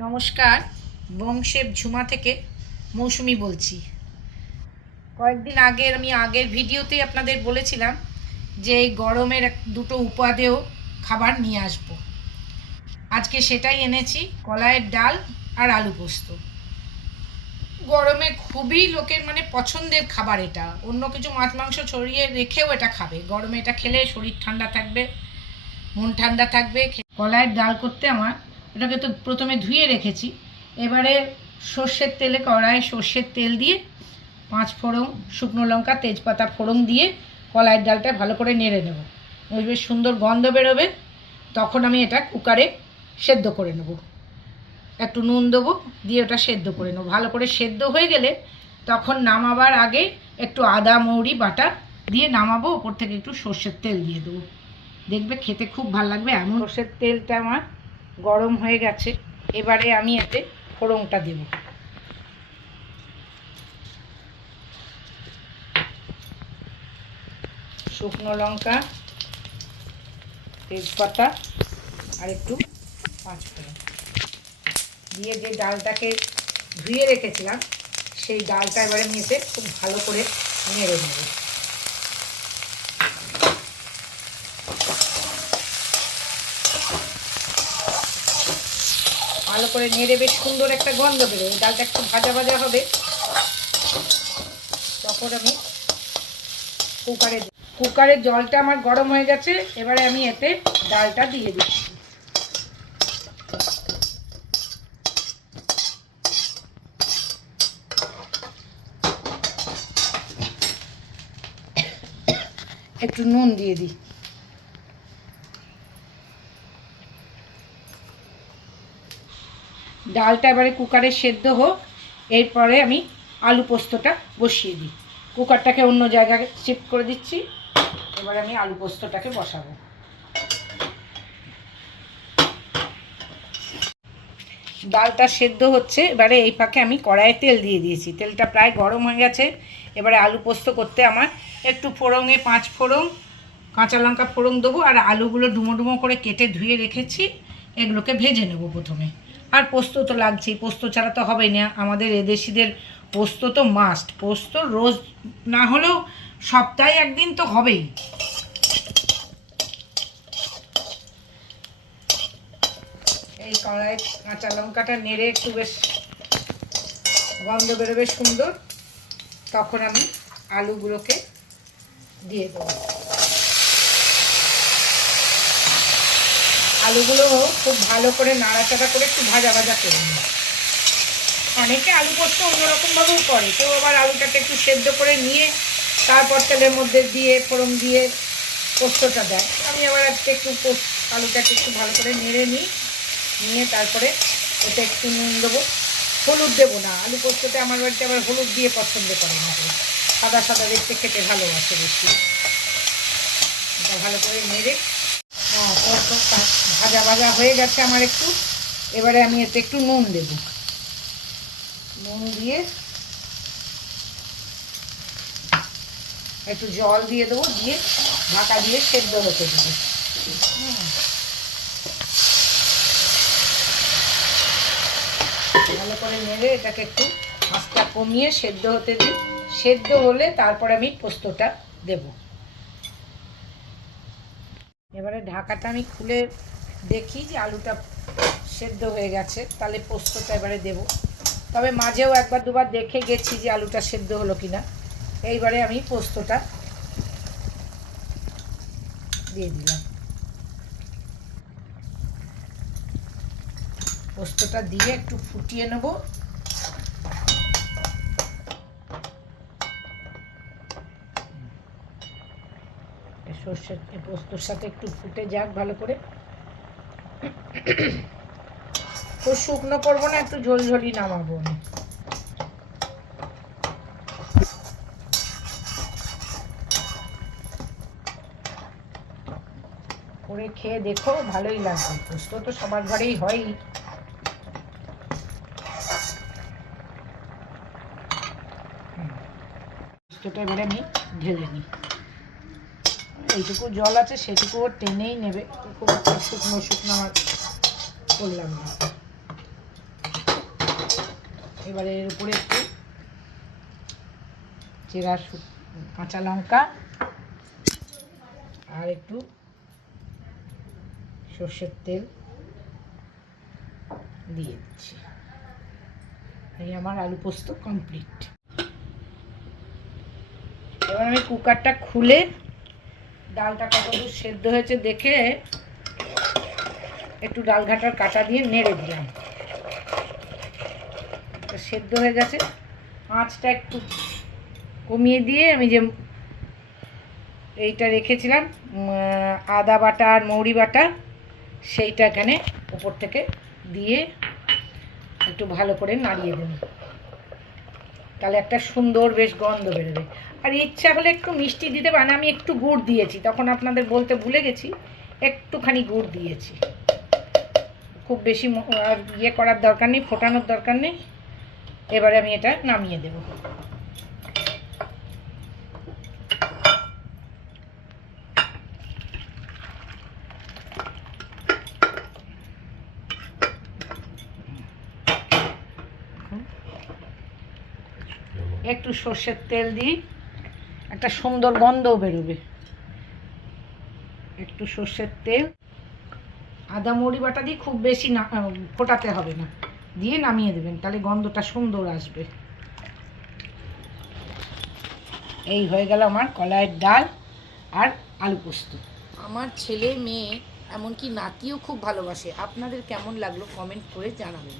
নমস্কার, বংশের ঝুমা থেকে মৌসুমি বলছি। কয়েকদিন আগে আমি আগের ভিডিওতেই আপনাদের বলেছিলাম যে এই গরমের দুটো উপাদেয় খাবার নিয়ে আসব। আজকে সেটাই এনেছি, কলাইয়ের ডাল আর আলু পোস্ত। গরমে খুবই লোকের পছন্দের খাবার এটা। অন্য কিছু মাছ মাংস ছড়িয়ে রেখেও এটা খাবে। গরমে এটা খেলে শরীর ঠান্ডা থাকবে, মন ঠান্ডা থাকবে। কলাইয়ের ডাল করতে আমার এটাকে তো প্রথমে ধুয়ে রেখেছি। এবারে সর্ষের তেলে কড়াইয়ে সর্ষের তেল দিয়ে 5 ফোড়ন, শুকনো লঙ্কা, তেজপাতা ফোড়ন দিয়ে কলাইয়ের ডালটা ভালো করে নেড়ে নেব। বেশ সুন্দর গন্ধ বেরোবে, তখন আমি এটা কুকারে সেদ্ধ করে নেব। একটু নুন দেবো, দিয়ে ওটা সেদ্ধ করে নেব। ভালো করে সেদ্ধ হয়ে গেলে তখন নামাবার আগে একটু আদা মৌরি বাটা দিয়ে নামাবো। ওপর থেকে একটু সর্ষের তেল দিয়ে দেবো, দেখবে খেতে খুব ভালো লাগবে। এমন সর্ষের তেলটা আমার গরম হয়ে গেছে। এবারে আমি এতে ফোড়নটা দেব। শুকনো লঙ্কা, তেজপাতা আর একটু 5 ফোড়ন দিয়ে যে ডালটাকে ধুয়ে রেখেছিলাম সেই ডালটা এবারে আমি এতে খুব ভালো করে নেড়ে নেব। ভালো করে নেড়ে বেশ সুন্দর একটা গন্ধ বেরোবে। ডালটা একটু ভাজা ভাজা হবে, তখন আমি কুকারের জলটা আমার গরম হয়ে গেছে। এবারে আমি এতে ডালটা দিয়ে দিচ্ছি। একটু নুন দিয়ে দিই। ডালটা এবারে কুকারে সেদ্ধ হোক, এরপরে আমি আলু পোস্তটা বসিয়ে দিই। কুকারটাকে অন্য জায়গায় শিফট করে দিচ্ছি। এবারে আমি আলু পোস্তটাকে বসাবো। ডালটা সেদ্ধ হচ্ছে, এবারে এই ফাঁকে আমি কড়াইয়ে তেল দিয়ে দিয়েছি। তেলটা প্রায় গরম হয়ে গেছে। এবারে আলু পোস্ত করতে আমার একটু ফোড়নে 5 ফোড়ন, কাঁচা লঙ্কা ফোড়ন দেবো। আর আলুগুলো ডুমো ডুমো করে কেটে ধুয়ে রেখেছি, এগুলোকে ভেজে নেব প্রথমে। আর পোস্ত তো লাগছেই, পোস্ত ছাড়া তো হবেই না। আমাদের এদেশিদের পোস্ত তো মাস্ট। পোস্ত রোজ না হলেও সপ্তাহে একদিন তো হবেই। এই কড়াই কাঁচা লঙ্কাটা নেড়ে একটু বেশ গন্ধ বেরোবে সুন্দর, তখন আমি আলুগুলোকে দিয়ে দেবো। আলুগুলো খুব ভালো করে নাড়াচাড়া করে একটু ভাজা ভাজা করে নেব। অনেকে আলু পোস্ত অন্যরকমভাবেও করে, কেউ আবার আলুটাকে একটু সেদ্ধ করে নিয়ে তারপর তেলের মধ্যে দিয়ে ফোড়ন দিয়ে পোস্তটা দেয়। আমি আবার আজকে একটু আলুটাকে একটু ভালো করে নেড়ে নিয়ে তারপরে ওতে একটু নুন দেবো। হলুদ দেবো না, আলু পোস্ততে আমার বাড়িতে আবার হলুদ দিয়ে পছন্দ করে না, সাদা সাদা দেখতে খেতে ভালোবাসে বেশি। এটা ভালো করে নেড়ে পোস্ত ভাজা ভাজা হয়ে গেছে আমার একটু। এবারে আমি এতে একটু নুন দেব। নুন দিয়ে একটু জল দিয়ে দেবো, দিয়ে ঢাকা দিয়ে সেদ্ধ হতে দেবো। ভালো করে নেড়ে এটাকে একটু আঁচটা কমিয়ে সেদ্ধ হতে দিই। সেদ্ধ হলে তারপরে আমি পোস্তটা দেব। এবারে ঢাকাটা আমি খুলে দেখি যে আলুটা সেদ্ধ হয়ে গেছে, তাহলে পোস্তটা এবারে দেব। তবে মাঝেও একবার দুবার দেখে গেছি যে আলুটা সেদ্ধ হলো কিনা। এইবারে আমি পোস্তটা দিয়ে দিলাম। পোস্তটা দিয়ে একটু ফুটিয়ে নেব। সর্ষের পোস্তর সাথে একটু ফুটে যাক ভালো করে। খুব শুকনো করবো না, একটু ঝোলঝোলি নামাবো আমি। করে খেয়ে দেখো, ভালোই লাগবে। পোস্ত তো সবার ঘরেই হয়ই। পোস্তটা এবারে আমি ঢেলে নিই। এইটুকু জল আছে সেটুকুও টেনেই নেবে, খুব শুকনো শুকনো আমার করলাম না। এবারে এর উপরে একটু চেরা কাঁচা লঙ্কা আর একটু সর্ষের তেল দিয়ে দিচ্ছি। এই আমার আলু পোস্ত কমপ্লিট। এবার আমি কুকারটা খুলে ডালটা কতদূর সেদ্ধ হয়েছে দেখে একটু ডাল ঘাটার কাঁটা দিয়ে নেড়ে দিলাম। সেদ্ধ হয়ে গেছে, আঁচটা একটু কমিয়ে দিয়ে আমি যে এইটা রেখেছিলাম আদা বাটা আর মৌরি বাটা, সেইটা এখানে উপর থেকে দিয়ে একটু ভালো করে নাড়িয়ে দেব, তাহলে একটা সুন্দর বেশ গন্ধ বেরোবে। আর ইচ্ছা হলে একটু মিষ্টি দিতে পারেন, আমি একটু গুড় দিয়েছি, তখন আপনাদের বলতে ভুলে গেছি, একটুখানি গুড় দিয়েছি। খুব বেশি আর ইয়ে করার দরকার নেই, ফোটানোর দরকার নেই। এবারে আমি এটা নামিয়ে দেব। একটু সর্ষের তেল দিই, একটা সুন্দর গন্ধও বেরোবে। একটু সর্ষের তেল, আদা মৌরি বাটা দিয়ে খুব বেশি না ফোটাতে হবে না, দিয়ে নামিয়ে দেবেন, তাহলে গন্ধটা সুন্দর আসবে। এই হয়ে গেল আমার কলাইয়ের ডাল আর আলু পোস্ত। আমার ছেলে মেয়ে এমনকি নাতিও খুব ভালোবাসে। আপনাদের কেমন লাগলো কমেন্ট করে জানাবেন।